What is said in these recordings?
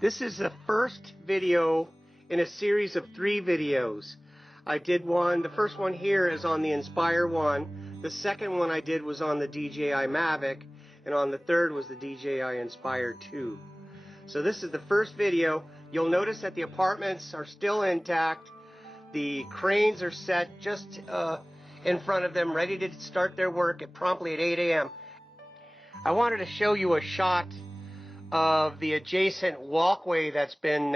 This is the first video in a series of 3 videos. I did one, the first one here is on the Inspire 1, the second one I did was on the DJI Mavic, and on the third was the DJI Inspire 2. So this is the first video. You'll notice that the apartments are still intact. The cranes are set just in front of them, ready to start their work promptly at 8 a.m. I wanted to show you a shot of the adjacent walkway that's been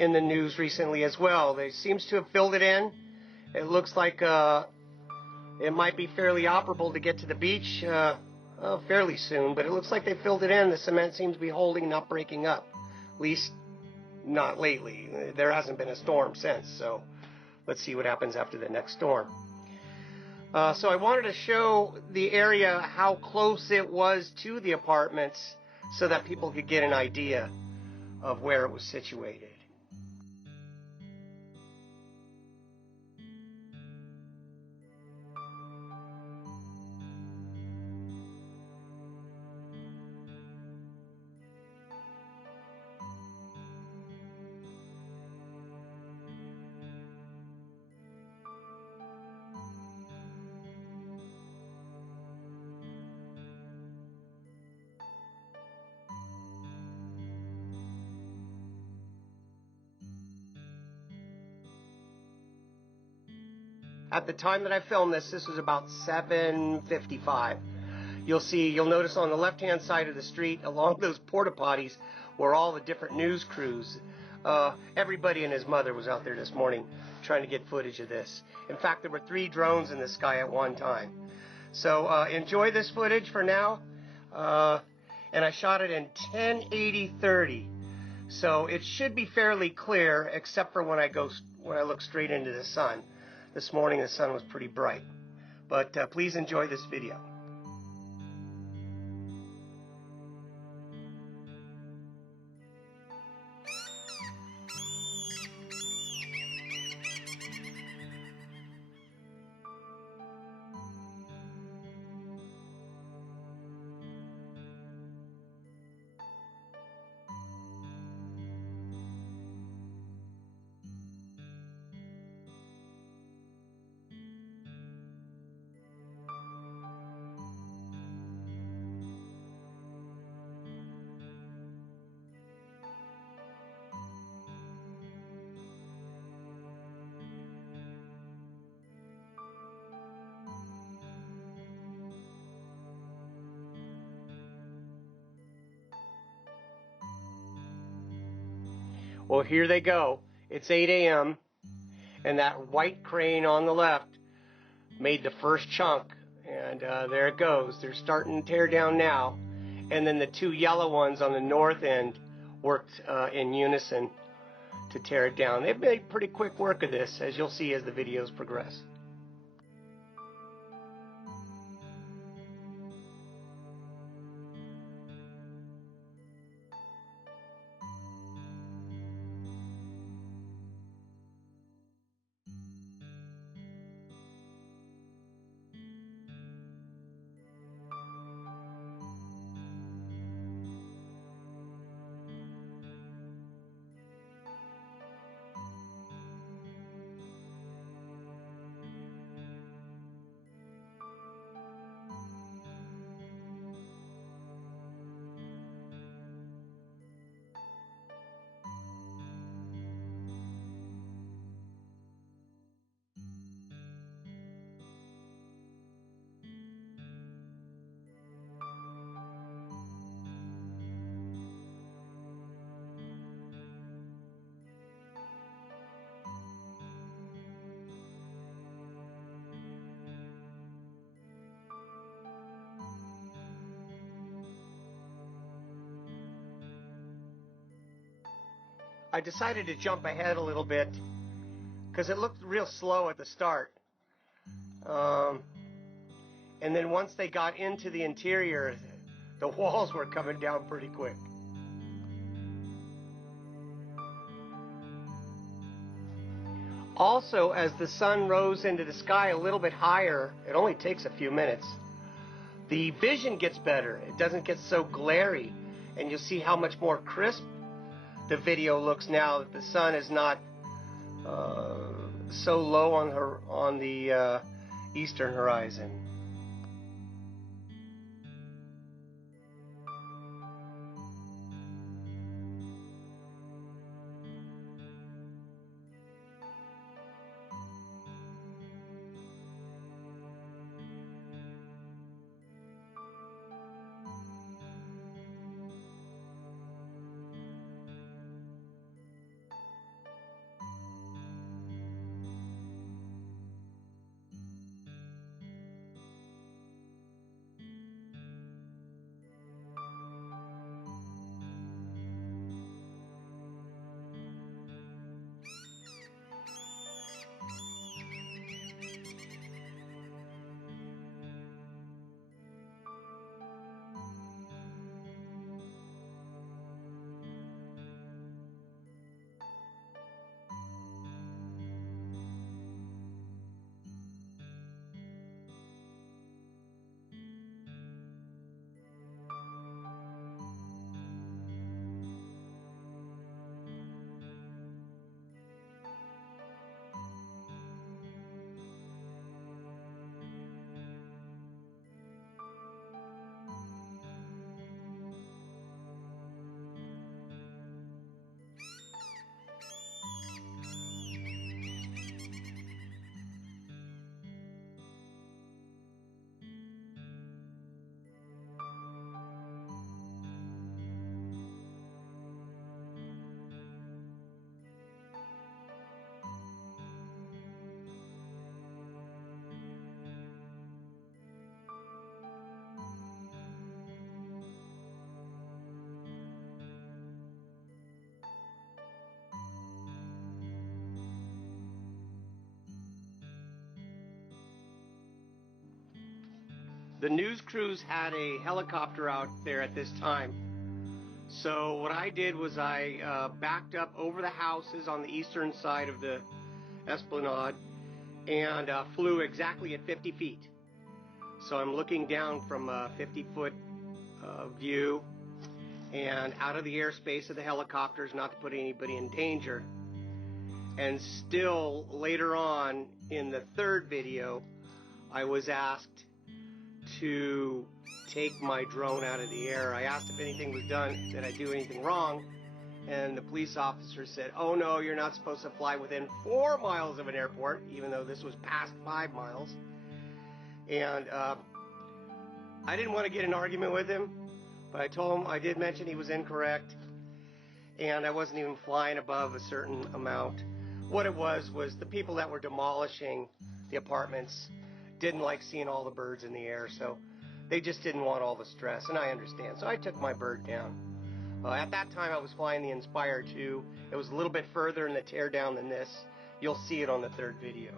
in the news recently as well. They seems to have filled it in. It looks like it might be fairly operable to get to the beach fairly soon, but it looks like they filled it in. The cement seems to be holding, not breaking up. At least not lately. There hasn't been a storm since, so let's see what happens after the next storm. So I wanted to show the area how close it was to the apartments so that people could get an idea of where it was situated. At the time that I filmed this was about 7:55. You'll notice on the left-hand side of the street, along those porta potties, were all the different news crews. Everybody and his mother was out there this morning trying to get footage of this. In fact, there were 3 drones in the sky at one time. So enjoy this footage for now. And I shot it in 1080-30. So it should be fairly clear, except for when I look straight into the sun. This morning the sun was pretty bright, but please enjoy this video. Well, here they go. It's 8 a.m. and that white crane on the left made the first chunk, and there it goes. They're starting to tear down now, and then the 2 yellow ones on the north end worked in unison to tear it down. They've made pretty quick work of this, as you'll see as the videos progress. I decided to jump ahead a little bit because it looked real slow at the start. And then once they got into the interior, the walls were coming down pretty quick. Also, as the sun rose into the sky a little bit higher, it only takes a few minutes, the vision gets better. It doesn't get so glary, and you'll see how much more crisp the video looks now that the sun is not so low on the eastern horizon. The news crews had a helicopter out there at this time. So what I did was I backed up over the houses on the eastern side of the esplanade and flew exactly at 50 feet. So I'm looking down from a 50-foot view and out of the airspace of the helicopters, not to put anybody in danger. And still later on in the third video, I was asked to take my drone out of the air. I asked if anything was done, did I do anything wrong? And the police officer said, oh no, you're not supposed to fly within 4 miles of an airport, even though this was past 5 miles. And I didn't want to get in an argument with him, but I told him I did mention he was incorrect, and I wasn't even flying above a certain amount. What it was the people that were demolishing the apartments didn't like seeing all the birds in the air, so they just didn't want all the stress, and I understand. So I took my bird down. At that time, I was flying the Inspire 2. It was a little bit further in the Teardown than this. You'll see it on the third video.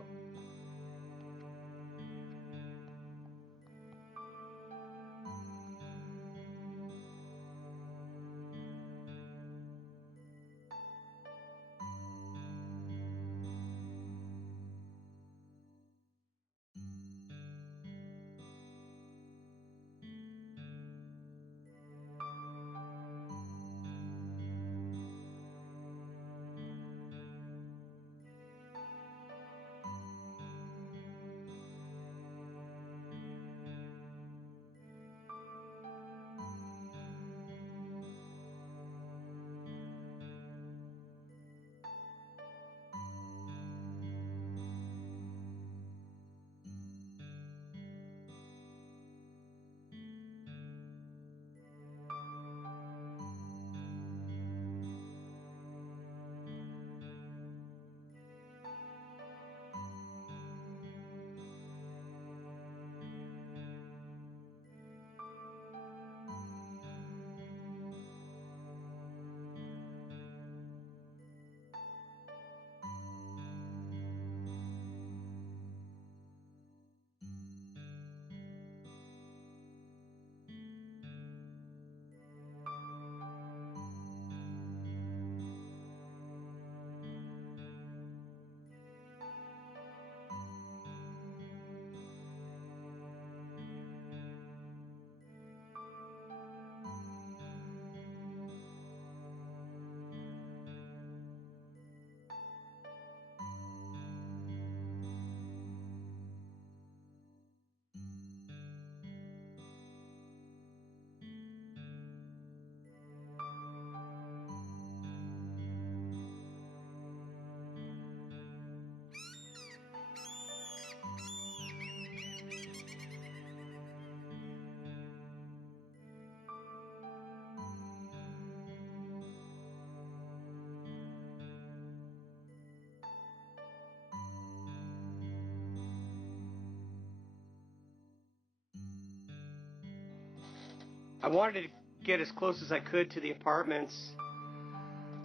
I wanted to get as close as I could to the apartments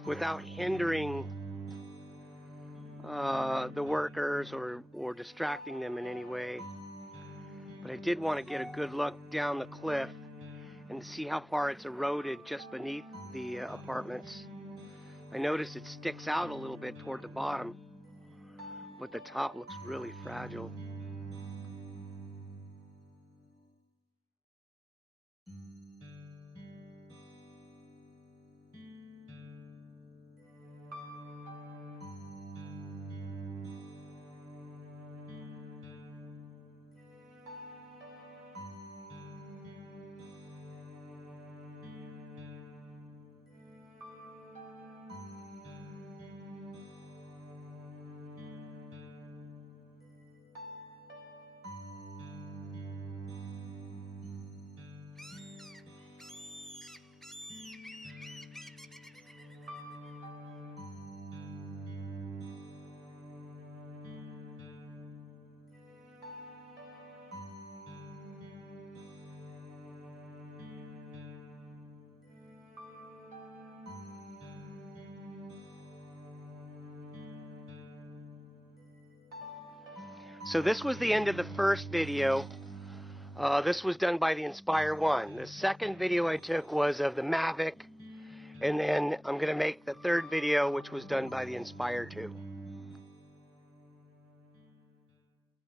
without hindering the workers or distracting them in any way. But I did want to get a good look down the cliff and to see how far it's eroded just beneath the apartments. I noticed it sticks out a little bit toward the bottom, but the top looks really fragile. So this was the end of the first video. This was done by the Inspire 1. The second video I took was of the Mavic, and then I'm going to make the third video, which was done by the Inspire 2.